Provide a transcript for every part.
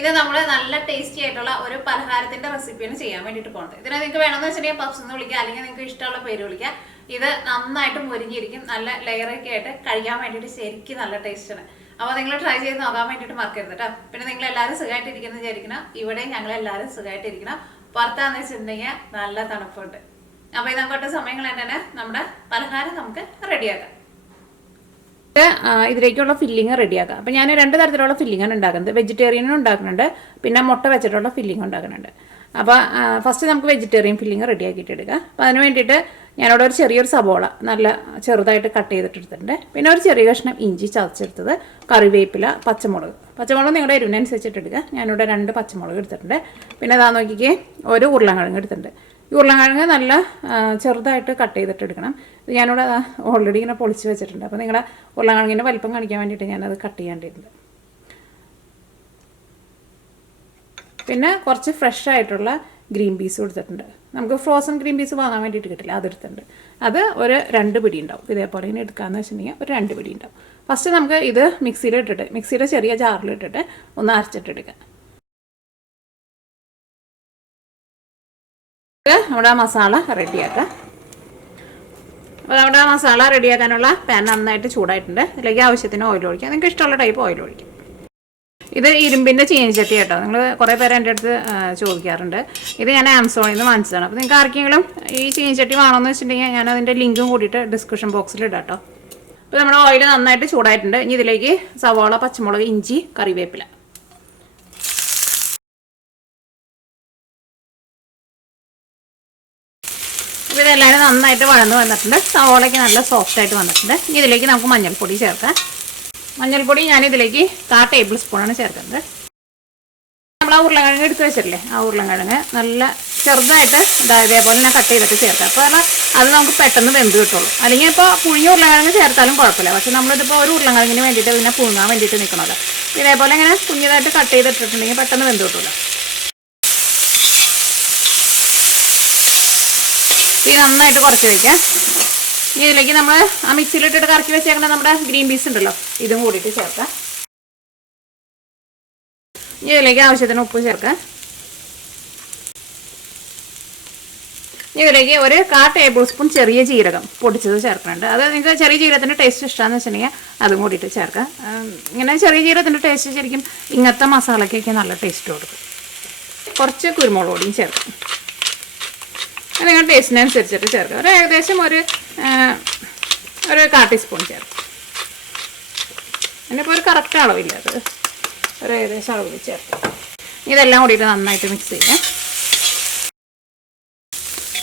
ഇത് നമ്മൾ നല്ല ടേസ്റ്റി ആയിട്ടുള്ള ഒരു പലഹാരത്തിന്റെ റെസിപ്പിയാണ് ചെയ്യാൻ വേണ്ടിയിട്ട് പോകുന്നത്. ഇതിനെ നിങ്ങൾക്ക് വേണമെന്ന് വെച്ചിട്ടുണ്ടെങ്കിൽ പഫ്സ് എന്ന് വിളിക്കുക, അല്ലെങ്കിൽ നിങ്ങൾക്ക് ഇഷ്ടമുള്ള പേര് വിളിക്കുക. ഇത് നന്നായിട്ട് മുരിഞ്ഞിരിക്കും, നല്ല ലെയറൊക്കെ ആയിട്ട് കഴിക്കാൻ വേണ്ടിയിട്ട് ശരിക്കും നല്ല ടേസ്റ്റാണ്. അപ്പോൾ നിങ്ങൾ ട്രൈ ചെയ്ത് നോക്കാൻ വേണ്ടിയിട്ട് മറക്കരുത് കേട്ടോ. പിന്നെ നിങ്ങൾ എല്ലാവരും സുഖമായിട്ടിരിക്കുന്നു വിചാരിക്കണം. ഇവിടെ ഞങ്ങൾ എല്ലാവരും സുഖമായിട്ടിരിക്കണം. പുറത്താന്ന് വെച്ചിട്ടുണ്ടെങ്കിൽ നല്ല തണുപ്പുണ്ട്. അപ്പോൾ ഇതങ്ങോട്ട് സമയങ്ങൾ തന്നെ നമ്മുടെ പലഹാരം നമുക്ക് റെഡിയാക്കാം. ഇതിലേക്കുള്ള ഫില്ലിങ് റെഡിയാക്കാം. അപ്പോൾ ഞാൻ 2 തരത്തിലുള്ള ഫില്ലിങ്ങാണ് ഉണ്ടാക്കുന്നത്. വെജിറ്റേറിയനും ഉണ്ടാക്കുന്നുണ്ട്, പിന്നെ മുട്ട വെച്ചിട്ടുള്ള ഫില്ലിങ് ഉണ്ടാക്കുന്നുണ്ട്. അപ്പോൾ ഫസ്റ്റ് നമുക്ക് വെജിറ്റേറിയൻ ഫില്ലിങ് റെഡിയാക്കിയിട്ട് എടുക്കാം. അപ്പോൾ അതിന് വേണ്ടിയിട്ട് ഞാനിവിടെ ഒരു ചെറിയൊരു സബോള നല്ല ചെറുതായിട്ട് കട്ട് ചെയ്തിട്ടെടുത്തിട്ടുണ്ട്. പിന്നെ ഒരു ചെറിയ കഷ്ണം ഇഞ്ചി ചതച്ചെടുത്തത്, കറിവേപ്പില, പച്ചമുളക് നിങ്ങളുടെ എരിവിനനുസരിച്ചിട്ട് എടുക്കുക. ഞാനിവിടെ 2 പച്ചമുളക് എടുത്തിട്ടുണ്ട്. പിന്നെ അതാ നോക്കിക്കേ, ഒരു ഉരുളൻകിഴങ്ങ് എടുത്തിട്ടുണ്ട്. ഈ ഉരുളൻകിഴങ്ങ് നല്ല ചെറുതായിട്ട് കട്ട് ചെയ്തിട്ട് എടുക്കണം. ഇത് ഞാനിവിടെ ഓൾറെഡി ഇങ്ങനെ പൊളിച്ച് വെച്ചിട്ടുണ്ട്. അപ്പോൾ നിങ്ങളുടെ ഉരുളൻകിഴങ്ങിൻ്റെ വലിപ്പം കാണിക്കാൻ വേണ്ടിയിട്ട് ഞാനത് കട്ട് ചെയ്യാണ്ടിട്ടുണ്ട്. പിന്നെ കുറച്ച് ഫ്രഷ് ആയിട്ടുള്ള ഗ്രീൻ പീസ് എടുത്തിട്ടുണ്ട്. നമുക്ക് ഫ്രോസൺ ഗ്രീൻ പീസ് വാങ്ങാൻ വേണ്ടിയിട്ട് കിട്ടില്ല, അതെടുത്തിട്ടുണ്ട്. അത് ഒരു 2 പിടി ഉണ്ടാവും. ഇതേപോലെ ഇങ്ങനെ എടുക്കാമെന്ന് വെച്ചിട്ടുണ്ടെങ്കിൽ ഒരു 2 പിടി ഉണ്ടാവും. ഫസ്റ്റ് നമുക്ക് ഇത് മിക്സിയുടെ ചെറിയ ജാറിലിട്ടിട്ട് ഒന്ന് അരച്ചിട്ടെടുക്കാം. നമ്മുടെ മസാല റെഡിയാക്കാം. അപ്പോൾ നമ്മുടെ മസാല റെഡിയാക്കാനുള്ള പാൻ നന്നായിട്ട് ചൂടായിട്ടുണ്ട്. ഇതിലേക്ക് ആവശ്യത്തിന് ഓയിൽ ഒഴിക്കാം. നിങ്ങൾക്ക് ഇഷ്ടമുള്ള ടൈപ്പ് ഓയിൽ ഒഴിക്കാം. ഇത് ഇരുമ്പിൻ്റെ ചീനിച്ചട്ടി കേട്ടോ. നിങ്ങൾ കുറേ പേര് എൻ്റെ അടുത്ത് ചോദിക്കാറുണ്ട്. ഇത് ഞാൻ ആമസോണിൽ നിന്ന് വാങ്ങിച്ചതാണ്. അപ്പോൾ നിങ്ങൾക്ക് ആർക്കെങ്കിലും ഈ ചീനിച്ചട്ടി വേണമെന്ന് വെച്ചിട്ടുണ്ടെങ്കിൽ ഞാൻ അതിൻ്റെ ലിങ്കും കൂടിയിട്ട് ഡിസ്ക്രിപ്ഷൻ ബോക്സിൽ ഇടാം കേട്ടോ. അപ്പോൾ നമ്മുടെ ഓയിൽ നന്നായിട്ട് ചൂടായിട്ടുണ്ട്. ഇനി ഇതിലേക്ക് സവാള, പച്ചമുളക്, ഇഞ്ചി, കറിവേപ്പില. അപ്പോൾ ഇതെല്ലാവരും നന്നായിട്ട് വഴന്ന് വന്നിട്ടുണ്ട്. സവാളയ്ക്ക് നല്ല സോഫ്റ്റായിട്ട് വന്നിട്ടുണ്ട്. ഇനി ഇതിലേക്ക് നമുക്ക് മഞ്ഞൾപ്പൊടി ചേർക്കാം. മഞ്ഞൾപ്പൊടി ഞാനിതിലേക്ക് 1/4 ടേബിൾ സ്പൂണാണ് ചേർക്കുന്നത്. നമ്മൾ ആ ഉരുളൻകിഴങ്ങ് എടുത്ത് വെച്ചിട്ടില്ലേ, ആ ഉരുളൻകിഴങ്ങ് നല്ല ചെറുതായിട്ട് ഇതേപോലെ ഞാൻ കട്ട് ചെയ്തിട്ട് ചേർക്കാം. അപ്പോൾ അത് നമുക്ക് പെട്ടെന്ന് വെന്ത് കിട്ടുള്ളൂ. അല്ലെങ്കിൽ ഇപ്പോൾ പുഴുങ്ങിയ ഉരുളൻകിഴങ്ങ് ചേർത്താലും കുഴപ്പമില്ല. പക്ഷേ നമ്മളിതിപ്പോൾ ഒരു ഉരുളൻകിഴങ്ങിന് വേണ്ടിയിട്ട് ഇതിനെ പുഴുങ്ങാൻ വേണ്ടിയിട്ട് നിൽക്കണമല്ലോ. ഇതേപോലെ ഇങ്ങനെ കുഞ്ഞതായിട്ട് കട്ട് ചെയ്തിട്ടിട്ടുണ്ടെങ്കിൽ പെട്ടെന്ന് വെന്ത് കിട്ടുമല്ലോ. ഇത് നന്നായിട്ട് കുറച്ച് വയ്ക്കാം. ഇനി ഇതിലേക്ക് നമ്മൾ ആ മിക്സിയിലിട്ടിട്ട് കറക്കി വെച്ചേക്കുന്ന നമ്മുടെ ഗ്രീൻ പീസ് ഉണ്ടല്ലോ, ഇതും കൂടിയിട്ട് ചേർക്കാം. ഇനി ഇതിലേക്ക് ആവശ്യത്തിന് ഉപ്പ് ചേർക്കാം. ഇനി ഇതിലേക്ക് ഒരു 1/4 ടേബിൾ സ്പൂൺ ചെറിയ ജീരകം പൊടിച്ചത് ചേർക്കുന്നുണ്ട്. അത് നിങ്ങൾക്ക് ചെറിയ ജീരകത്തിൻ്റെ ടേസ്റ്റ് ഇഷ്ടമാണെന്ന് വെച്ചിട്ടുണ്ടെങ്കിൽ അതും കൂടിയിട്ട് ചേർക്കാം. ഇങ്ങനെ ചെറിയ ജീരകത്തിൻ്റെ ടേസ്റ്റ് ശരിക്കും ഇങ്ങനത്തെ മസാലയ്ക്കൊക്കെ നല്ല ടേസ്റ്റ് കൊടുക്കും. കുറച്ച് കുരുമുളക് പൊടിയും ചേർക്കാം. നിങ്ങൾ ടേസ്റ്റിനനുസരിച്ചിട്ട് ചേർക്കുക. ഒരു ഏകദേശം ഒരു 1/4 ടീസ്പൂൺ ചേർക്കും. അതിനിപ്പോൾ ഒരു കറക്റ്റ് അളവില്ല, അത് ഒരു ഏകദേശം അളവിൽ ചേർക്കാം. ഇതെല്ലാം കൂടിയിട്ട് നന്നായിട്ട് മിക്സ് ചെയ്യാം.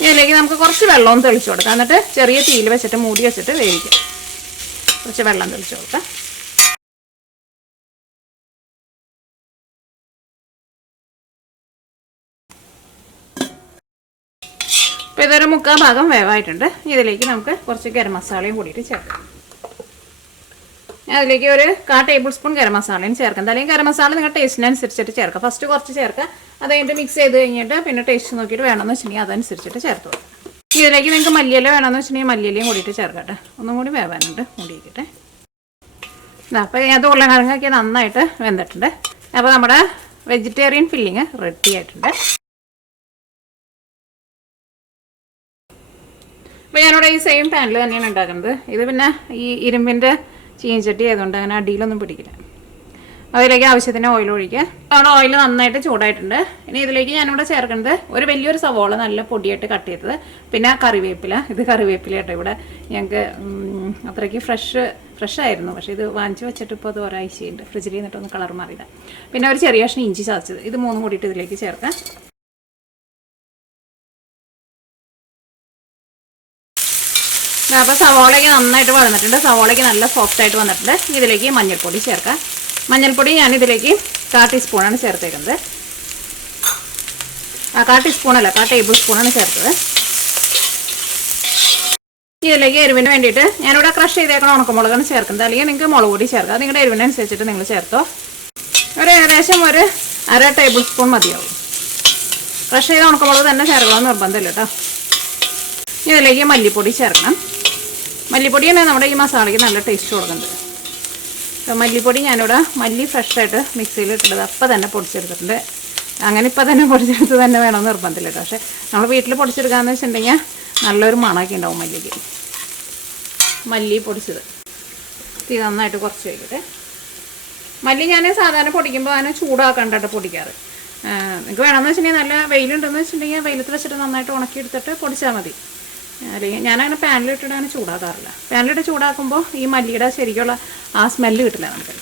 ഇതിലേക്ക് നമുക്ക് കുറച്ച് വെള്ളവും തെളിച്ച് കൊടുക്കാം. എന്നിട്ട് ചെറിയ തീയിൽ വെച്ചിട്ട് മൂടി വെച്ചിട്ട് വേവിക്കാം. കുറച്ച് വെള്ളം തെളിച്ച് കൊടുക്കാം. അപ്പോൾ ഇതൊരു 3/4 ഭാഗം വേവായിട്ടുണ്ട്. ഇതിലേക്ക് നമുക്ക് കുറച്ച് ഗരം മസാലയും കൂടിയിട്ട് ചേർക്കാം. അതിലേക്ക് ഒരു 1/4 ടേബിൾ സ്പൂൺ ഗരം മസാലയും ചേർക്കാം. അല്ലെങ്കിൽ ഗരം മസാല നിങ്ങളുടെ ടേസ്റ്റിനനുസരിച്ചിട്ട് ചേർക്കാം. ഫസ്റ്റ് കുറച്ച് ചേർക്കാം. അത് കഴിഞ്ഞിട്ട് മിക്സ് ചെയ്ത് കഴിഞ്ഞിട്ട് പിന്നെ ടേസ്റ്റ് നോക്കിയിട്ട് വേണമെന്ന് വെച്ചിട്ടുണ്ടെങ്കിൽ അതനുസരിച്ചിട്ട് ചേർത്ത് കൊടുക്കാം. ഇതിലേക്ക് നിങ്ങൾക്ക് മല്ലിയില വേണമെന്ന് വെച്ചിട്ടുണ്ടെങ്കിൽ മല്ലിയിലയും കൂടിയിട്ട് ചേർക്കട്ടെ. ഒന്നും കൂടി വേവാനുണ്ട്, മൂടിയിരിക്കട്ടെ. അപ്പോൾ അത് ഉരുളൻകിഴങ്ങൊക്കെ നന്നായിട്ട് വെന്തിട്ടുണ്ട്. അപ്പോൾ നമ്മുടെ വെജിറ്റേറിയൻ ഫില്ലിങ് റെഡി ആയിട്ടുണ്ട്. അപ്പോൾ ഞാനിവിടെ ഈ സെയിം പാനിൽ തന്നെയാണ് ഉണ്ടാക്കുന്നത്. ഇത് പിന്നെ ഈ ഇരുമ്പിൻ്റെ ചീനിച്ചട്ടി ആയതുകൊണ്ട് അങ്ങനെ അടിയിലൊന്നും പിടിക്കില്ല. അതിലേക്ക് ആവശ്യത്തിന് ഓയിൽ ഒഴിക്കുക. അവിടെ ഓയിൽ നന്നായിട്ട് ചൂടായിട്ടുണ്ട്. ഇനി ഇതിലേക്ക് ഞാനിവിടെ ചേർക്കുന്നത് ഒരു വലിയൊരു സവോള നല്ല പൊടിയായിട്ട് കട്ട് ചെയ്തത്, പിന്നെ കറിവേപ്പില. ഇത് കറിവേപ്പില കേട്ടോ. ഇവിടെ ഞങ്ങൾക്ക് അത്രയ്ക്ക് ഫ്രഷ് ആയിരുന്നു. പക്ഷേ ഇത് വാങ്ങിച്ച് വെച്ചിട്ട് ഇപ്പോൾ അത് ഒരാഴ്ചയുണ്ട്. ഫ്രിഡ്ജിൽ നിന്നിട്ടൊന്ന് കളർ മാറിയില്ല. പിന്നെ ഒരു ചെറിയ കഷ്ണം ഇഞ്ചി ചതച്ചത്, ഇത് 3 കൂടിയിട്ട് ഇതിലേക്ക് ചേർക്കാം. അപ്പോൾ സവോളയ്ക്ക് നന്നായിട്ട് വഴന്നിട്ടുണ്ട്. സവോളയ്ക്ക് നല്ല സോഫ്റ്റായിട്ട് വന്നിട്ടുണ്ട്. ഇതിലേക്ക് മഞ്ഞൾപ്പൊടി ചേർക്കാം. മഞ്ഞൾപ്പൊടി ഞാനിതിലേക്ക് 1/4 ടീസ്പൂണാണ് ചേർത്തേക്കുന്നത്. 1/4 ടീസ്പൂണല്ല, 1/4 ടേബിൾ സ്പൂണാണ് ചേർത്തത്. ഇതിലേക്ക് എരിവിന് വേണ്ടിയിട്ട് ഞാനിവിടെ ക്രഷ് ചെയ്തേക്കണ ഉണക്കമുളകാണ് ചേർക്കുന്നത്. അല്ലെങ്കിൽ നിങ്ങൾക്ക് മുളക് പൊടി ചേർക്കാം. നിങ്ങളുടെ എരിവിനനുസരിച്ചിട്ട് നിങ്ങൾ ചേർത്തോ. ഒരു ഏകദേശം ഒരു 1/2 ടേബിൾ സ്പൂൺ മതിയാവും. ക്രഷ് ചെയ്ത ഉണക്കമുളക് തന്നെ ചേർക്കണമെന്ന് നിർബന്ധമില്ല കേട്ടോ. ഇതിലേക്ക് മല്ലിപ്പൊടി ചേർക്കണം. മല്ലിപ്പൊടിയാണ് നമ്മുടെ ഈ മസാലയ്ക്ക് നല്ല ടേസ്റ്റ് കൊടുക്കുന്നത്. മല്ലിപ്പൊടി ഞാനിവിടെ മല്ലി ഫ്രഷായിട്ട് മിക്സിയിൽ ഇട്ടിട്ട് അപ്പം തന്നെ പൊടിച്ചെടുത്തിട്ടുണ്ട്. അങ്ങനെ ഇപ്പം തന്നെ പൊടിച്ചെടുത്ത് തന്നെ വേണമെന്ന് നിർബന്ധമില്ല കേട്ടോ. പക്ഷേ നമ്മൾ വീട്ടിൽ പൊടിച്ചെടുക്കാമെന്ന് വെച്ചിട്ടുണ്ടെങ്കിൽ നല്ലൊരു മണമൊക്കെ ഉണ്ടാവും മല്ലിക്ക്. മല്ലി പൊടിച്ചത് തീ നന്നായിട്ട് കുറച്ച് വയ്ക്കട്ടെ. മല്ലി ഞാൻ സാധാരണ പൊടിക്കുമ്പോൾ അതിനെ ചൂടാക്കണ്ടിട്ട് പൊടിക്കാറ്. നിങ്ങൾക്ക് വേണമെന്ന് വെച്ചിട്ടുണ്ടെങ്കിൽ നല്ല വെയിലുണ്ടെന്ന് വെച്ചിട്ടുണ്ടെങ്കിൽ വെയിലത്ത് വെച്ചിട്ട് നന്നായിട്ട് ഉണക്കിയെടുത്തിട്ട് പൊടിച്ചാൽ മതി. അല്ലെങ്കിൽ ഞാനങ്ങനെ പാനിലിട്ടിട്ട് അങ്ങനെ ചൂടാക്കാറില്ല. പാനിലിട്ട് ചൂടാക്കുമ്പോൾ ഈ മല്ലിയുടെ ശരിക്കുള്ള ആ സ്മെല്ല് കിട്ടില്ല നമുക്ക്.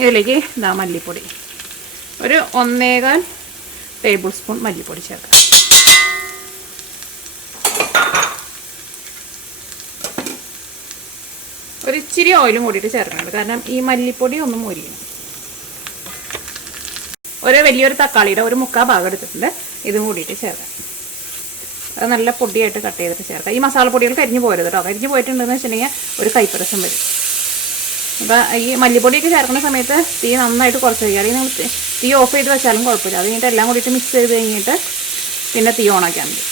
ഇതിലേക്ക് ഇതാ മല്ലിപ്പൊടി ഒരു 1.25 ടേബിൾ സ്പൂൺ മല്ലിപ്പൊടി ചേർക്കാം. ഒരു ഇച്ചിരി ഓയിലും കൂടിയിട്ട് ചേർക്കുന്നുണ്ട്, കാരണം ഈ മല്ലിപ്പൊടി ഒന്ന് മൊരിയണം. വലിയൊരു തക്കാളിയുടെ ഒരു 1/4 ഭാഗം എടുത്തിട്ടുണ്ട്, ഇതും കൂടിയിട്ട് ചേർക്കാം. അത് നല്ല പൊടിയായിട്ട് കട്ട് ചെയ്തിട്ട് ചേർക്കാം. ഈ മസാലപ്പൊടികൾ കരിഞ്ഞു പോരുത് കേട്ടോ. കരിഞ്ഞു പോയിട്ടുണ്ടെന്ന് വെച്ചിട്ടുണ്ടെങ്കിൽ ഒരു കൈപ്പരസം വരും. അപ്പോൾ ഈ മല്ലിപ്പൊടിയൊക്കെ ചേർക്കുന്ന സമയത്ത് തീ നന്നായിട്ട് കുറച്ച് വയ്ക്കുക. അല്ലെങ്കിൽ നമ്മൾ തീ ഓഫ് ചെയ്ത് വെച്ചാലും കുഴപ്പമില്ല. അത് കഴിഞ്ഞിട്ട് എല്ലാം കൂടിയിട്ട് മിക്സ് ചെയ്ത് കഴിഞ്ഞിട്ട് പിന്നെ തീ ഓണാക്കാൻ മതി.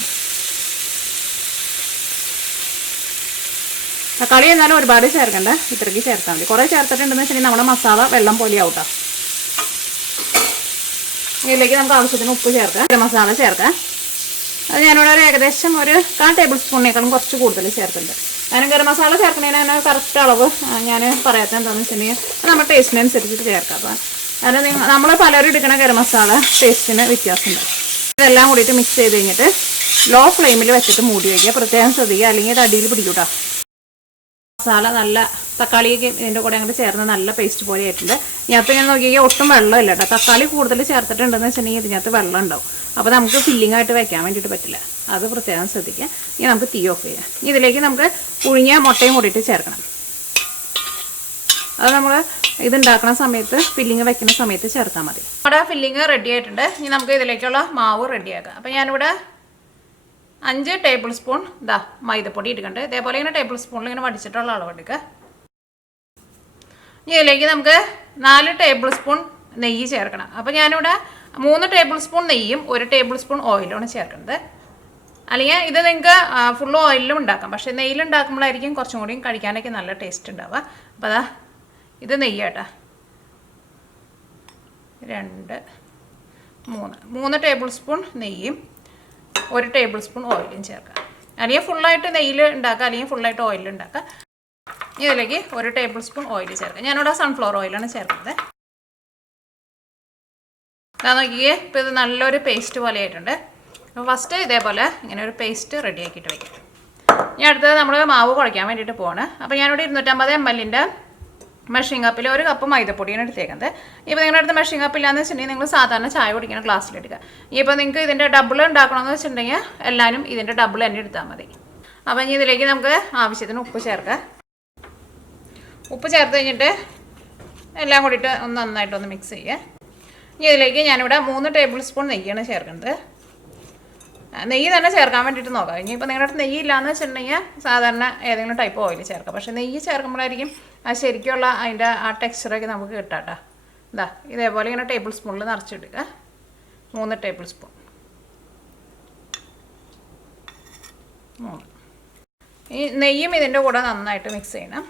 തക്കാളി എന്നാലും ഒരുപാട് ചേർക്കണ്ട, ഇത്രയ്ക്ക് ചേർത്താൽ മതി. കുറേ ചേർത്തിട്ടുണ്ടെന്ന് വെച്ചിട്ടുണ്ടെങ്കിൽ നമ്മുടെ മസാല വെള്ളം പോലെയാവും കേട്ടോ. ഇതിലേക്ക് നമുക്ക് ആവശ്യത്തിന് ഉപ്പ് ചേർക്കാം, ഗരം മസാല ചേർക്കാം. അത് ഞാനിവിടെ ഒരു ഏകദേശം ഒരു 1/4 ടേബിൾ സ്പൂണിനേക്കാളും കുറച്ച് കൂടുതൽ ചേർക്കുന്നുണ്ട്. കാരണം ഗരം മസാല ചേർക്കുന്നതിന് കറക്റ്റ് അളവ് ഞാൻ പറയാത്ത എന്താണെന്ന് വെച്ചിട്ടുണ്ടെങ്കിൽ നമ്മുടെ ടേസ്റ്റിനനുസരിച്ചിട്ട് ചേർക്കാം. അപ്പം കാരണം നമ്മൾ പലരും എടുക്കുന്ന ഗരം മസാല ടേസ്റ്റിന് വ്യത്യാസമുണ്ട്. ഇതെല്ലാം കൂടിയിട്ട് മിക്സ് ചെയ്ത് കഴിഞ്ഞിട്ട് ലോ ഫ്ലെയിമിൽ വെച്ചിട്ട് മൂടി വയ്ക്കുക. പ്രത്യേകം ശ്രദ്ധിക്കുക, അല്ലെങ്കിൽ ഇത് അടിയിൽ പിടിക്കൂട്ടോ. മസാല നല്ല തക്കാളിയൊക്കെ ഇതിൻ്റെ കൂടെ അങ്ങോട്ട് ചേർന്ന് നല്ല പേസ്റ്റ് പോലെ ആയിട്ടുണ്ട്. ഇതിനകത്ത് ഞാൻ നോക്കിയാൽ ഒട്ടും വെള്ളമില്ല കേട്ടോ. തക്കാളി കൂടുതൽ ചേർത്തിട്ടുണ്ടെന്ന് വെച്ചിട്ടുണ്ടെങ്കിൽ ഇതിനകത്ത് വെള്ളം ഉണ്ടാവും. അപ്പോൾ നമുക്ക് ഫില്ലിംഗ് ആയിട്ട് വെക്കാൻ വേണ്ടിയിട്ട് പറ്റില്ല. അത് പ്രത്യേകം ശ്രദ്ധിക്കുക. ഇനി നമുക്ക് തീ ഓഫ് ചെയ്യാം. ഇതിലേക്ക് നമുക്ക് പുഴുങ്ങിയ മുട്ടയും കൂടിയിട്ട് ചേർക്കണം. അത് നമ്മൾ ഇതുണ്ടാക്കുന്ന സമയത്ത് ഫില്ലിങ് വെക്കുന്ന സമയത്ത് ചേർത്താൽ മതി. നമ്മുടെ ഫില്ലിങ് റെഡി ആയിട്ടുണ്ട്. ഇനി നമുക്ക് ഇതിലേക്കുള്ള മാവ് റെഡിയാക്കാം. അപ്പോൾ ഞാനിവിടെ 5 ടേബിൾ സ്പൂൺ മൈദപ്പൊടി ഇടുന്നുണ്ട്. ഇതേപോലെ ഇങ്ങനെ ടേബിൾ സ്പൂണിൽ ഇങ്ങനെ വടിച്ചിട്ടുള്ള അളവ് എടുക്കുക. ഇനി ഇതിലേക്ക് നമുക്ക് 4 ടേബിൾ സ്പൂൺ നെയ്യ് ചേർക്കണം. അപ്പോൾ ഞാനിവിടെ 3 ടേബിൾ സ്പൂൺ നെയ്യും 1 ടേബിൾ സ്പൂൺ ഓയിലുമാണ് ചേർക്കുന്നത്. അല്ലെങ്കിൽ ഇത് നിങ്ങൾക്ക് ഫുൾ ഓയിലും ഉണ്ടാക്കാം, പക്ഷേ നെയ്യിലുണ്ടാക്കുമ്പോഴായിരിക്കും കുറച്ചും കൂടി കഴിക്കാനൊക്കെ നല്ല ടേസ്റ്റ് ഉണ്ടാവുക. അപ്പോൾ ഇത് നെയ്യാട്ടാ. 2 3 ടേബിൾ സ്പൂൺ നെയ്യും 1 ടേബിൾ സ്പൂൺ ഓയിലും ചേർക്കാം. അല്ലെങ്കിൽ ഫുള്ളായിട്ട് നെയ്യിൽ ഉണ്ടാക്കുക, അല്ലെങ്കിൽ ഫുള്ളായിട്ട് ഓയിലിൽ ഉണ്ടാക്കുക. ഇതിലേക്ക് 1 ടേബിൾ സ്പൂൺ ഓയിൽ ചേർക്കാം. ഞാനിവിടെ സൺഫ്ലവർ ഓയിലാണ് ചേർക്കുന്നത്. ഇതാ നോക്കിയേ, ഇപ്പോൾ ഇത് നല്ലൊരു പേസ്റ്റ് പോലെ ആയിട്ടുണ്ട്. അപ്പോൾ ഫസ്റ്റ് ഇതേപോലെ ഇങ്ങനെ ഒരു പേസ്റ്റ് റെഡിയാക്കിയിട്ട് വയ്ക്കാം. ഇനി അടുത്തത് നമ്മൾ മാവ് കുഴയ്ക്കാൻ വേണ്ടിയിട്ട് പോവാണ്. അപ്പോൾ ഞാനിവിടെ 250 ml മെഷറിംഗ് കപ്പിൽ 1 കപ്പ് മൈദപ്പൊടിയാണ് എടുത്തേക്കുന്നത്. ഇപ്പോൾ നിങ്ങളുടെ അടുത്ത് മെഷറിംഗ് കപ്പില്ലാന്ന് വെച്ചിട്ടുണ്ടെങ്കിൽ നിങ്ങൾ സാധാരണ ചായ കുടിക്കുന്ന ഗ്ലാസ്സിലെടുക്കുക. ഇപ്പോൾ നിങ്ങൾക്ക് ഇതിൻ്റെ ഡബിൾ ഉണ്ടാക്കണമെന്ന് വെച്ചിട്ടുണ്ടെങ്കിൽ എല്ലാവരും ഇതിൻ്റെ ഡബിൾ തന്നെ എടുത്താൽ മതി. അപ്പോൾ ഇനി ഇതിലേക്ക് നമുക്ക് ആവശ്യത്തിന് ഉപ്പ് ചേർക്കാം. ഉപ്പ് ചേർത്ത് കഴിഞ്ഞിട്ട് എല്ലാം കൂടിയിട്ട് ഒന്ന് നന്നായിട്ടൊന്ന് മിക്സ് ചെയ്യുക. ഇനി ഇതിലേക്ക് ഞാനിവിടെ 3 ടേബിൾ സ്പൂൺ നെയ്യാണ് ചേർക്കുന്നത്. നെയ്യ് തന്നെ ചേർക്കാൻ വേണ്ടിയിട്ട് നോക്കാം. ഇനിയിപ്പോൾ നിങ്ങളുടെ അടുത്ത് നെയ്യ് ഇല്ലയെന്ന് വെച്ചിട്ടുണ്ടെങ്കിൽ സാധാരണ ഏതെങ്കിലും ടൈപ്പ് ഓയിൽ ചേർക്കാം. പക്ഷേ നെയ്യ് ചേർക്കുമ്പോഴായിരിക്കും ആ ശരിക്കുള്ള അതിൻ്റെ ആ ടെക്സ്ചറൊക്കെ നമുക്ക് കിട്ടാട്ടോ. ഇതേപോലെ ഇങ്ങനെ ടേബിൾ സ്പൂണിൽ നിറച്ചെടുക്കുക. 3 ടേബിൾ സ്പൂൺ. 3. ഈ നെയ്യും ഇതിൻ്റെ കൂടെ നന്നായിട്ട് മിക്സ് ചെയ്യണം.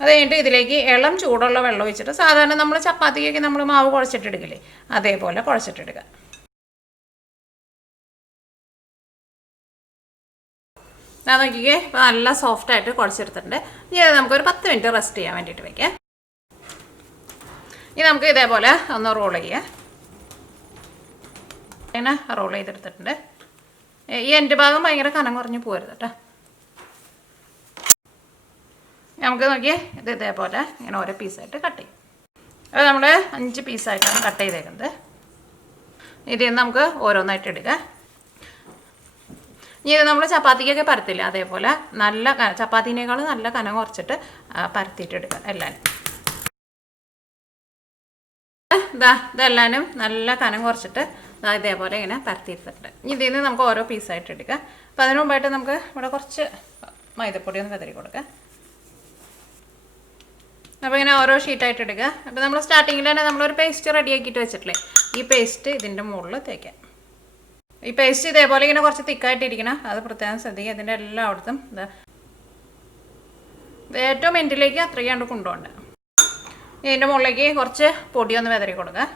അത് കഴിഞ്ഞിട്ട് ഇതിലേക്ക് ഇളം ചൂടുള്ള വെള്ളം ഒഴിച്ചിട്ട് സാധാരണ നമ്മൾ ചപ്പാത്തിക്കൊക്കെ നമ്മൾ മാവ് കുഴച്ചിട്ടെടുക്കില്ലേ, അതേപോലെ കുഴച്ചിട്ടെടുക്കുക. ഞാൻ നോക്കിക്കേ, ഇപ്പോൾ നല്ല സോഫ്റ്റായിട്ട് കുഴച്ചെടുത്തിട്ടുണ്ട്. ഇനി അത് നമുക്കൊരു 10 മിനിറ്റ് റെസ്റ്റ് ചെയ്യാൻ വേണ്ടിയിട്ട് വയ്ക്കാം. ഇനി നമുക്ക് ഇതേപോലെ ഒന്ന് റോൾ ചെയ്യാം. ഇങ്ങനെ റോൾ ചെയ്തെടുത്തിട്ടുണ്ട്. ഈ എൻ്റെ ഭാഗം ഭയങ്കര കനം കുറഞ്ഞ് പോരുത് കേട്ടോ. നമുക്ക് നോക്കിയേ, ഇത് ഇതേപോലെ ഇങ്ങനെ ഓരോ പീസായിട്ട് കട്ട് ചെയ്യും. അത് നമ്മൾ 5 പീസായിട്ടാണ് കട്ട് ചെയ്തേക്കുന്നത്. ഇതിൽ നിന്ന് നമുക്ക് ഓരോന്നായിട്ട് എടുക്കാം. ഇനി ഇത് നമ്മൾ ചപ്പാത്തിക്കൊക്കെ പരത്തില്ല, അതേപോലെ നല്ല ചപ്പാത്തിനേക്കാൾ നല്ല കനം കുറച്ചിട്ട് പരത്തിയിട്ട് എടുക്കുക എല്ലാവരും. ഇതെല്ലാവരും നല്ല കനം കുറച്ചിട്ട് ഇതേപോലെ ഇങ്ങനെ പരത്തിയിട്ടുണ്ട്. ഇനി ഇതിൽ നിന്ന് നമുക്ക് ഓരോ പീസായിട്ട് എടുക്കാം. അപ്പോൾ അതിന് മുമ്പായിട്ട് നമുക്ക് ഇവിടെ കുറച്ച് മൈദപ്പൊടി ഒന്ന് കതറി കൊടുക്കാം. അപ്പോൾ ഇങ്ങനെ ഓരോ ഷീറ്റായിട്ട് എടുക്കുക. അപ്പോൾ നമ്മൾ സ്റ്റാർട്ടിങ്ങിൽ തന്നെ നമ്മളൊരു പേസ്റ്റ് റെഡിയാക്കിയിട്ട് വെച്ചിട്ടില്ലേ, ഈ പേസ്റ്റ് ഇതിൻ്റെ മുകളിൽ തേക്കാം. ഈ പേസ്റ്റ് ഇതേപോലെ ഇങ്ങനെ കുറച്ച് തിക്കായിട്ടിരിക്കണം, അത് പ്രത്യേകം ശ്രദ്ധിക്കുക. ഇതിൻ്റെ എല്ലായിടത്തും ഏറ്റവും എൻഡിലേക്ക് അത്രയ്ക്കാണ്ട് കൊണ്ടുപോകണ്ട. ഇതിൻ്റെ മുകളിലേക്ക് കുറച്ച് പൊടി ഒന്ന് വിതറി കൊടുക്കുക.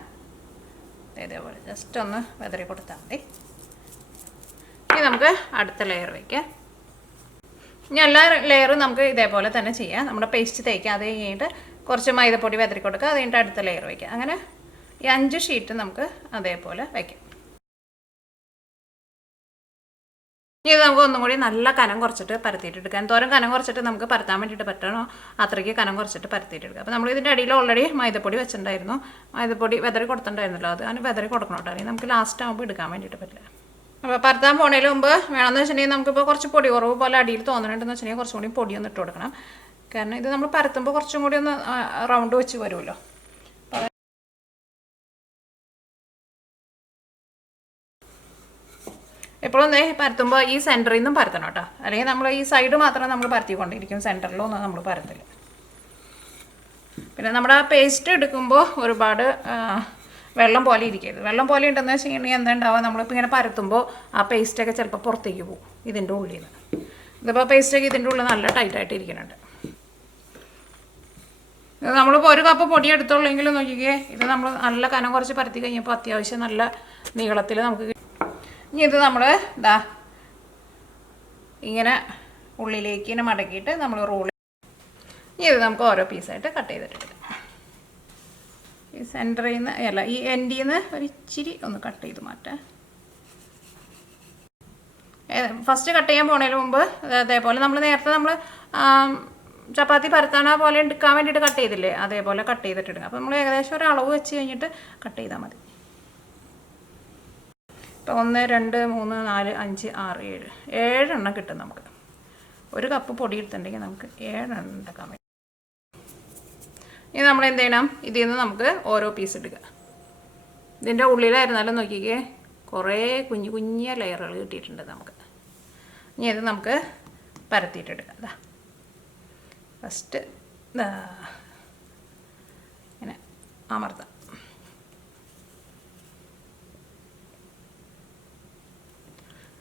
ഇതേപോലെ ജസ്റ്റ് ഒന്ന് വിതറി കൊടുത്താൽ മതി. ഇനി നമുക്ക് അടുത്ത ലെയർ വയ്ക്കാം. ഇനി എല്ലാ ലെയറും നമുക്ക് ഇതേപോലെ തന്നെ ചെയ്യാം. നമ്മുടെ പേസ്റ്റ് തേക്കുക. അത് കഴിഞ്ഞിട്ട് കുറച്ച് മൈദപ്പൊടി വിതറി കൊടുക്കുക. അത് കഴിഞ്ഞിട്ട് അടുത്ത ലെയർ വയ്ക്കുക. അങ്ങനെ ഈ 5 ഷീറ്റ് നമുക്ക് അതേപോലെ വയ്ക്കാം. ഇനി ഇത് നമുക്ക് ഒന്നും കൂടി നല്ല കനം കുറച്ചിട്ട് പരത്തിയിട്ടെടുക്കാം. എന്തോരം കനം കുറച്ചിട്ട് നമുക്ക് പരത്താൻ വേണ്ടിയിട്ട് പറ്റണോ അത്രയ്ക്ക് കനം കുറച്ചിട്ട് പരത്തിയിട്ടെടുക്കുക. അപ്പോൾ നമ്മൾ ഇതിൻ്റെ അടിയിൽ ഓൾറെഡി മൈദപ്പൊടി വെച്ചിട്ടുണ്ടായിരുന്നു. മൈദപ്പൊടി വിതറി കൊടുത്തിട്ടുണ്ടായിരുന്നല്ലോ. അത് അതിന് വിതറി കൊടുക്കണം കേട്ടോ. അല്ലെങ്കിൽ നമുക്ക് ലാസ്റ്റ് ആകുമ്പോൾ എടുക്കാൻ വേണ്ടിയിട്ട് പറ്റില്ല. അപ്പോൾ പരത്താൻ പോണതിന് മുമ്പ് വേണമെന്ന് വെച്ചിട്ടുണ്ടെങ്കിൽ നമുക്കിപ്പോൾ കുറച്ച് പൊടി കുറവ് പോലെ അടിയിൽ തോന്നുന്നുണ്ടെന്ന് വെച്ചിട്ടുണ്ടെങ്കിൽ കുറച്ചും കൂടി പൊടിയൊന്ന് ഇട്ട് കൊടുക്കണം. കാരണം ഇത് നമ്മൾ പരത്തുമ്പോൾ കുറച്ചും കൂടി ഒന്ന് റൗണ്ട് വെച്ച് വരുമല്ലോ. എപ്പോഴും പരത്തുമ്പോൾ ഈ സെൻറ്ററിൽ നിന്നും പരത്തണം കേട്ടോ. അല്ലെങ്കിൽ നമ്മൾ ഈ സൈഡ് മാത്രം നമ്മൾ പരത്തിക്കൊണ്ടിരിക്കും, സെൻറ്ററിലൊന്നും നമ്മൾ പരത്തില്ല. പിന്നെ നമ്മുടെ പേസ്റ്റ് എടുക്കുമ്പോൾ ഒരുപാട് വെള്ളം പോലെ ഇരിക്കരുത്. വെള്ളം പോലെ ഉണ്ടെന്ന് വെച്ചിട്ടുണ്ടെങ്കിൽ എന്താ ഉണ്ടാവുക, നമ്മളിപ്പോൾ ഇങ്ങനെ പരത്തുമ്പോൾ ആ പേസ്റ്റൊക്കെ ചിലപ്പോൾ പുറത്തേക്ക് പോകും ഇതിൻ്റെ ഉള്ളിൽ നിന്ന്. ഇതിപ്പോൾ പേസ്റ്റൊക്കെ ഇതിൻ്റെ ഉള്ളിൽ നല്ല ടൈറ്റായിട്ട് ഇരിക്കുന്നുണ്ട്. നമ്മളിപ്പോൾ ഒരു കപ്പ് പൊടി എടുത്തുള്ളെങ്കിലും നോക്കിക്കേ, ഇത് നമ്മൾ നല്ല കനം കുറച്ച് പരത്തി കഴിഞ്ഞപ്പോൾ അത്യാവശ്യം നല്ല നീളത്തിൽ നമുക്ക്. ഇനി ഇത് നമ്മൾ ഇതാ ഇങ്ങനെ ഉള്ളിലേക്ക് ഇങ്ങനെ മടക്കിയിട്ട് നമ്മൾ റോൾ. ഇനി ഇത് നമുക്ക് ഓരോ പീസായിട്ട് കട്ട് ചെയ്തിട്ടെടുക്കാം. ഈ സെൻറ്ററിൽ നിന്ന് അല്ല, ഈ എൻഡിൽ നിന്ന് ഒരു ഇച്ചിരി ഒന്ന് കട്ട് ചെയ്ത് മാറ്റാം. ഫസ്റ്റ് കട്ട് ചെയ്യാൻ പോണതിന് മുമ്പ് അതേപോലെ നമ്മൾ നേരത്തെ നമ്മൾ ചപ്പാത്തി പരത്താണ പോലെ എടുക്കാൻ വേണ്ടിയിട്ട് കട്ട് ചെയ്തില്ലേ, അതേപോലെ കട്ട് ചെയ്തിട്ടിടുക. അപ്പോൾ നമ്മൾ ഏകദേശം ഒരു അളവ് വെച്ച് കഴിഞ്ഞിട്ട് കട്ട് ചെയ്താൽ മതി. ഇപ്പോൾ 1 2 3 4 5 6 7 എണ്ണം കിട്ടും നമുക്ക്. ഒരു കപ്പ് പൊടി എടുത്തിട്ടുണ്ടെങ്കിൽ നമുക്ക് 7 എണ്ണം ഉണ്ടാക്കാൻ പറ്റും. ഇനി നമ്മൾ എന്ത് ചെയ്യണം, ഇതിൽ നിന്ന് നമുക്ക് ഓരോ പീസ് എടുക്കുക. ഇതിൻ്റെ ഉള്ളിലായിരുന്നാലും നോക്കിക്കേ കുറേ കുഞ്ഞു കുഞ്ഞ ലെയറുകൾ കിട്ടിയിട്ടുണ്ട് നമുക്ക്. ഇനി ഇത് നമുക്ക് പരത്തിയിട്ടെടുക്കാം. അതാ ഫസ്റ്റ് ഇങ്ങനെ അമർത്താം.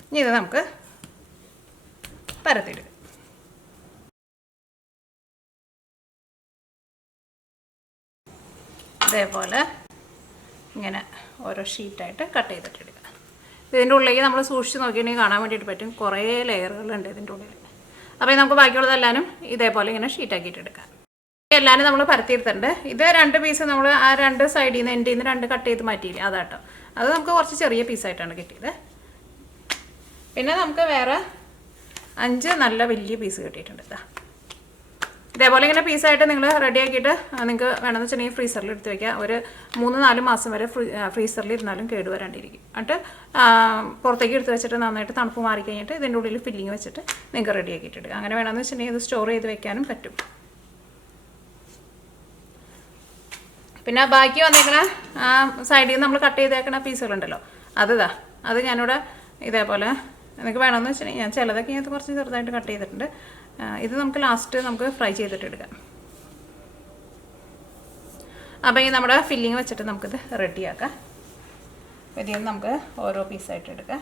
ഇനി ഇത് നമുക്ക് പരത്തിയിടുക. ഇതേപോലെ ഇങ്ങനെ ഓരോ ഷീറ്റായിട്ട് കട്ട് ചെയ്തിട്ടെടുക്കുക. ഇതിൻ്റെ ഉള്ളിലേക്ക് നമ്മൾ സൂക്ഷിച്ച് നോക്കിയിട്ടുണ്ടെങ്കിൽ കാണാൻ വേണ്ടിയിട്ട് പറ്റും കുറേ ലെയറുകളുണ്ട് ഇതിൻ്റെ ഉള്ളിൽ. അപ്പോൾ നമുക്ക് ബാക്കിയുള്ളതെല്ലാനും ഇതേപോലെ ഇങ്ങനെ ഷീറ്റാക്കിയിട്ട് എടുക്കാം. എല്ലാവരും നമ്മൾ പരത്തിയെടുത്തിട്ടുണ്ട്. ഇത് 2 പീസ് നമ്മൾ ആ 2 സൈഡിൽ നിന്ന് എൻഡിൽ നിന്ന് 2 കട്ട് ചെയ്ത് മാറ്റിയില്ലേ, അതാട്ടോ. അത് നമുക്ക് കുറച്ച് ചെറിയ പീസായിട്ടാണ് കിട്ടിയത്. പിന്നെ നമുക്ക് വേറെ 5 നല്ല വലിയ പീസ് കിട്ടിയിട്ടുണ്ട്. ഇതേപോലെ ഇങ്ങനെ പീസായിട്ട് നിങ്ങൾ റെഡിയാക്കിയിട്ട് നിങ്ങൾക്ക് വേണമെന്ന് വെച്ചിട്ടുണ്ടെങ്കിൽ ഫ്രീസറിൽ എടുത്ത് വയ്ക്കുക. ഒരു 3-4 മാസം വരെ ഫ്രീസറിൽ ഇരുന്നാലും കേടുവരാണ്ടിരിക്കും. എന്നിട്ട് പുറത്തേക്ക് എടുത്ത് വെച്ചിട്ട് നന്നായിട്ട് തണുപ്പ് മാറി കഴിഞ്ഞിട്ട് ഇതിൻ്റെ ഉള്ളിൽ ഫില്ലിങ് വെച്ചിട്ട് നിങ്ങൾക്ക് റെഡിയാക്കിയിട്ട് എടുക്കുക. അങ്ങനെ വേണമെന്ന് വെച്ചിട്ടുണ്ടെങ്കിൽ ഇത് സ്റ്റോർ ചെയ്ത് വെക്കാനും പറ്റും. പിന്നെ ബാക്കി വന്നേക്കണ സൈഡിൽ നിന്ന് നമ്മൾ കട്ട് ചെയ്തേക്കണ പീസുകളുണ്ടല്ലോ, അത് ഞാനിവിടെ ഇതേപോലെ നിങ്ങൾക്ക് വേണമെന്ന് വെച്ചിട്ടുണ്ടെങ്കിൽ ഞാൻ ചിലതൊക്കെ ഇതിനകത്ത് കുറച്ച് ചെറുതായിട്ട് കട്ട് ചെയ്തിട്ടുണ്ട്. ഇത് നമുക്ക് ലാസ്റ്റ് നമുക്ക് ഫ്രൈ ചെയ്തിട്ട് എടുക്കാം. അപ്പോൾ ഈ നമ്മുടെ ഫില്ലിങ് വെച്ചിട്ട് നമുക്കിത് റെഡിയാക്കാം. ഇതിൽ നിന്ന് നമുക്ക് ഓരോ പീസായിട്ട് എടുക്കാം.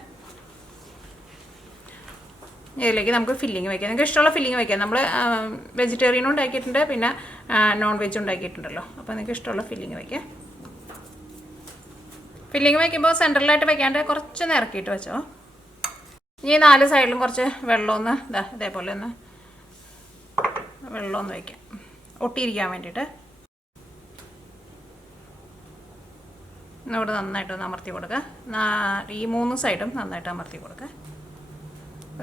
ഇതിലേക്ക് നമുക്ക് ഫില്ലിങ് വയ്ക്കാം. നിങ്ങൾക്ക് ഇഷ്ടമുള്ള ഫില്ലിങ് വയ്ക്കാം. നമ്മൾ വെജിറ്റേറിയനും ഉണ്ടാക്കിയിട്ടുണ്ട്, പിന്നെ നോൺ വെജും ഉണ്ടാക്കിയിട്ടുണ്ടല്ലോ. അപ്പോൾ നിങ്ങൾക്ക് ഇഷ്ടമുള്ള ഫില്ലിങ് വയ്ക്കാം. ഫില്ലിങ് വയ്ക്കുമ്പോൾ സെൻട്രലായിട്ട് വയ്ക്കാണ്ട് കുറച്ചൊന്ന് ഇറക്കിയിട്ട് വെച്ചോ. ഇനി 4 സൈഡിലും കുറച്ച് വെള്ളമൊന്ന് ഇതേപോലെ ഒന്ന് വെള്ളമൊന്ന് വയ്ക്കാം ഒട്ടിയിരിക്കാൻ വേണ്ടിയിട്ട്. ഇവിടെ നന്നായിട്ടൊന്ന് അമർത്തി കൊടുക്കുക. ഈ 3 സൈഡും നന്നായിട്ട് അമർത്തി കൊടുക്കുക.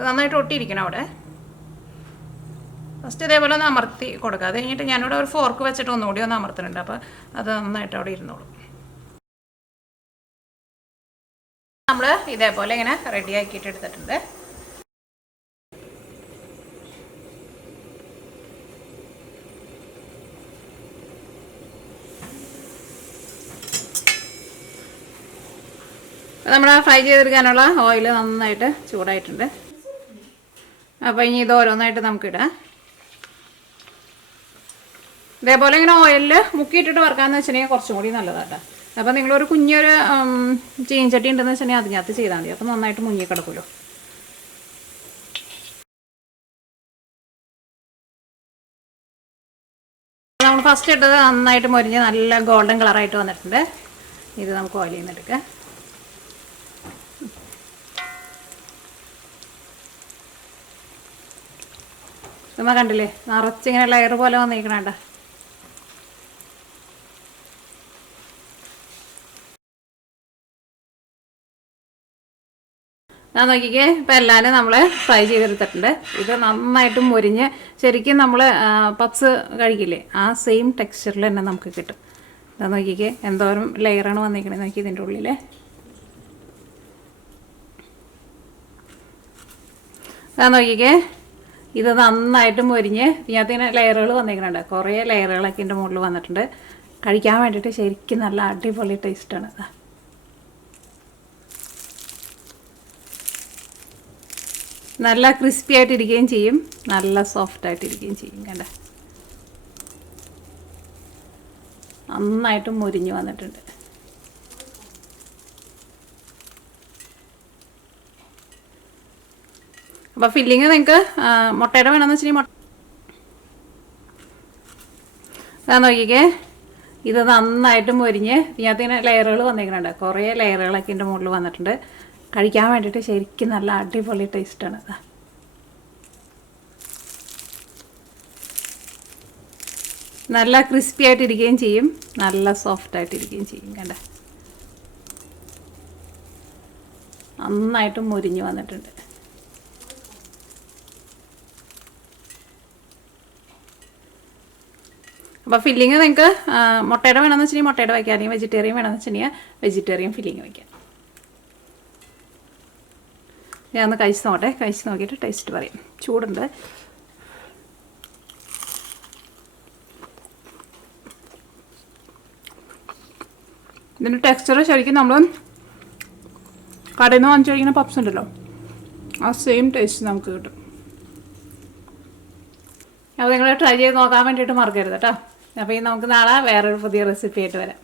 നന്നായിട്ട് ഒട്ടിയിരിക്കണം അവിടെ. ഫസ്റ്റ് ഇതേപോലെ ഒന്ന് അമർത്തി കൊടുക്കുക. അത് കഴിഞ്ഞിട്ട് ഞാനിവിടെ ഒരു ഫോർക്ക് വെച്ചിട്ട് ഒന്നുകൂടി ഒന്ന് അമർത്തുന്നുണ്ട്. അപ്പോൾ അത് നന്നായിട്ട് അവിടെ ഇരുന്നോളും. നമ്മൾ ഇതേപോലെ ഇങ്ങനെ റെഡി ആക്കിയിട്ട് എടുത്തിട്ടുണ്ട്. നമ്മൾ ഫ്രൈ ചെയ്തെടുക്കാനുള്ള ഓയിൽ നന്നായിട്ട് ചൂടായിട്ടുണ്ട്. അപ്പോൾ ഇനി ഇത് ഓരോന്നായിട്ട് നമുക്കിടാം. ഇതേപോലെ ഇങ്ങനെ ഓയിലിൽ മുക്കിയിട്ടിട്ട് വറുക്കാമെന്ന് വെച്ചിട്ടുണ്ടെങ്കിൽ കുറച്ചും കൂടി നല്ലതാട്ടോ. അപ്പോൾ നിങ്ങളൊരു കുഞ്ഞൊരു ചീൻചട്ടി ഉണ്ടെന്ന് വെച്ചിട്ടുണ്ടെങ്കിൽ അതിനകത്ത് ചെയ്താൽ മതി. അപ്പോൾ നന്നായിട്ട് മുങ്ങി കിടക്കുമല്ലോ. നമ്മൾ ഫസ്റ്റ് ഇട്ടത് നന്നായിട്ട് മൊരിഞ്ഞ് നല്ല ഗോൾഡൻ കളറായിട്ട് വന്നിട്ടുണ്ട്. ഇത് നമുക്ക് ഓയിൽ ചെയ്യുന്നെടുക്കാം. നമ്മൾ കണ്ടില്ലേ നിറച്ചിങ്ങനെ ലെയർ പോലെ വന്നിരിക്കണേണ്ട. ഞാൻ നോക്കിക്കേ ഇപ്പം എല്ലാവരും നമ്മൾ ഫ്രൈ ചെയ്തെടുത്തിട്ടുണ്ട്. ഇത് നന്നായിട്ട് മൊരിഞ്ഞ് ശരിക്കും നമ്മൾ പപ്സ് കഴിക്കില്ലേ ആ സെയിം ടെക്സ്ചറിൽ തന്നെ നമുക്ക് കിട്ടും. ഇതാ നോക്കിക്കേ എന്തോരം ലെയറാണ് വന്നിരിക്കണേ നോക്കി ഇതിൻ്റെ ഉള്ളിൽ. ഇതാ നോക്കിക്കേ ഇത് നന്നായിട്ട് മൊരിഞ്ഞ് ഇതിനകത്തിന് ലെയറുകൾ വന്നിരിക്കുന്നുണ്ട്. കുറേ ലെയറുകളൊക്കെ ഇതിൻ്റെ മുകളിൽ വന്നിട്ടുണ്ട്. കഴിക്കാൻ വേണ്ടിയിട്ട് ശരിക്കും നല്ല അടിപൊളി ടേസ്റ്റാണ്. നല്ല ക്രിസ്പി ആയിട്ടിരിക്കുകയും ചെയ്യും, നല്ല സോഫ്റ്റ് ആയിട്ടിരിക്കുകയും ചെയ്യും. കണ്ട നന്നായിട്ട് മൊരിഞ്ഞ് വന്നിട്ടുണ്ട്. അപ്പോൾ ഫില്ലിങ് നിങ്ങൾക്ക് മുട്ടയുടെ വേണമെന്ന് വെച്ചിട്ടുണ്ടെങ്കിൽ നോക്കിക്കേ ഇത് നന്നായിട്ട് മൊരിഞ്ഞ് ഇതിനകത്തിന് ലെയറുകൾ വന്നിരിക്കുന്നുണ്ട്. കുറേ ലെയറുകളൊക്കെ ഇതിൻ്റെ മുകളിൽ വന്നിട്ടുണ്ട്. കഴിക്കാൻ വേണ്ടിയിട്ട് ശരിക്കും നല്ല അടിപൊളി ടേസ്റ്റാണ്. നല്ല ക്രിസ്പി ആയിട്ടിരിക്കുകയും ചെയ്യും, നല്ല സോഫ്റ്റ് ആയിട്ടിരിക്കുകയും ചെയ്യും. കണ്ട നന്നായിട്ട് മൊരിഞ്ഞ് വന്നിട്ടുണ്ട്. അപ്പോൾ ഫില്ലിങ് നിങ്ങൾക്ക് മുട്ടയുടെ വേണമെന്ന് വെച്ചിട്ടുണ്ടെങ്കിൽ മുട്ടയുടെ വയ്ക്കാം, അല്ലെങ്കിൽ വെജിറ്റേറിയൻ വേണമെന്ന് വെച്ചിട്ടുണ്ടെങ്കിൽ വെജിറ്റേറിയൻ ഫില്ലിങ് വയ്ക്കാം. ഞാൻ ഒന്ന് കഴിച്ച് നോക്കട്ടെ. കഴിച്ച് നോക്കിയിട്ട് ടേസ്റ്റ് പറയും. ചൂടുണ്ട്. ഇതിൻ്റെ ടെക്സ്ചർ ശരിക്കും നമ്മൾ കടയിൽ നിന്ന് വാങ്ങിച്ചു കഴിക്കുന്ന പപ്സ് ഉണ്ടല്ലോ ആ സെയിം ടേസ്റ്റ് നമുക്ക് കിട്ടും. അപ്പോൾ നിങ്ങൾ ട്രൈ ചെയ്ത് നോക്കാൻ വേണ്ടിയിട്ട് മറക്കരുത് കേട്ടോ. അപ്പോൾ ഈ നമുക്ക് നാളെ വേറൊരു പുതിയ റെസിപ്പി ആയിട്ട് വരാം.